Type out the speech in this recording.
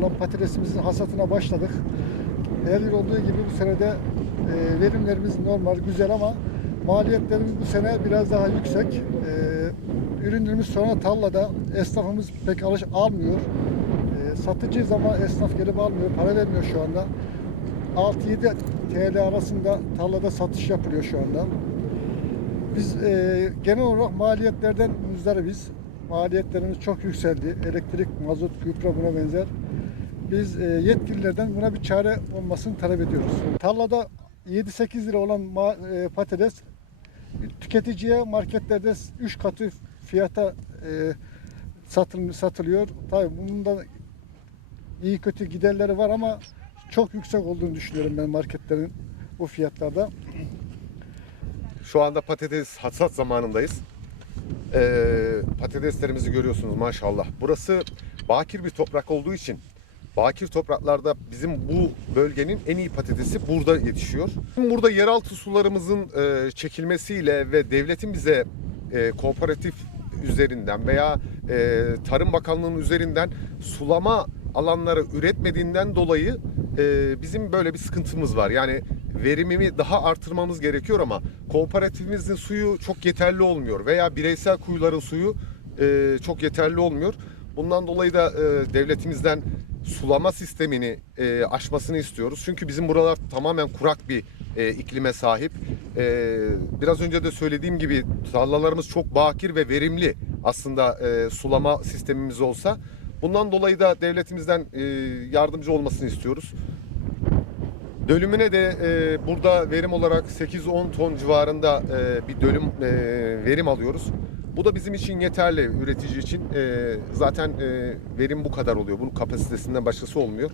yapılan patatesimizin hasatına başladık. Her yıl olduğu gibi bu sene de e, verimlerimiz normal, güzel ama maliyetlerimiz bu sene biraz daha yüksek. E, ürünlerimiz sonra tarlada esnafımız pek alış almıyor. E, satıcı zaman esnaf gelip almıyor, para vermiyor şu anda. 6-7 TL arasında tarlada satış yapılıyor şu anda. Biz e, genel olarak maliyetlerden muzdaribiz. Maliyetlerimiz çok yükseldi. Elektrik, mazot, gübre buna benzer. Biz e, yetkililerden buna bir çare olmasını talep ediyoruz. Tarlada 7-8 lira olan e, patates tüketiciye marketlerde 3 katı fiyata e, satıl- satılıyor. Tabii bunun da iyi kötü giderleri var ama çok yüksek olduğunu düşünüyorum ben marketlerin bu fiyatlarda. Şu anda patates hasat zamanındayız. Ee, patateslerimizi görüyorsunuz maşallah. Burası bakir bir toprak olduğu için bakir topraklarda bizim bu bölgenin en iyi patatesi burada yetişiyor. Burada yeraltı sularımızın e, çekilmesiyle ve devletin bize e, kooperatif üzerinden veya e, Tarım Bakanlığı'nın üzerinden sulama alanları üretmediğinden dolayı bizim böyle bir sıkıntımız var. Yani verimimi daha artırmamız gerekiyor ama kooperatifimizin suyu çok yeterli olmuyor veya bireysel kuyuların suyu çok yeterli olmuyor. Bundan dolayı da devletimizden sulama sistemini e, aşmasını istiyoruz. Çünkü bizim buralar tamamen kurak bir e, iklime sahip. E, biraz önce de söylediğim gibi tarlalarımız çok bakir ve verimli aslında e, sulama sistemimiz olsa. Bundan dolayı da devletimizden e, yardımcı olmasını istiyoruz. Dölümüne de e, burada verim olarak 8-10 ton civarında e, bir dölüm e, verim alıyoruz. Bu da bizim için yeterli üretici için. E, zaten e, verim bu kadar oluyor. Bunun kapasitesinden başkası olmuyor.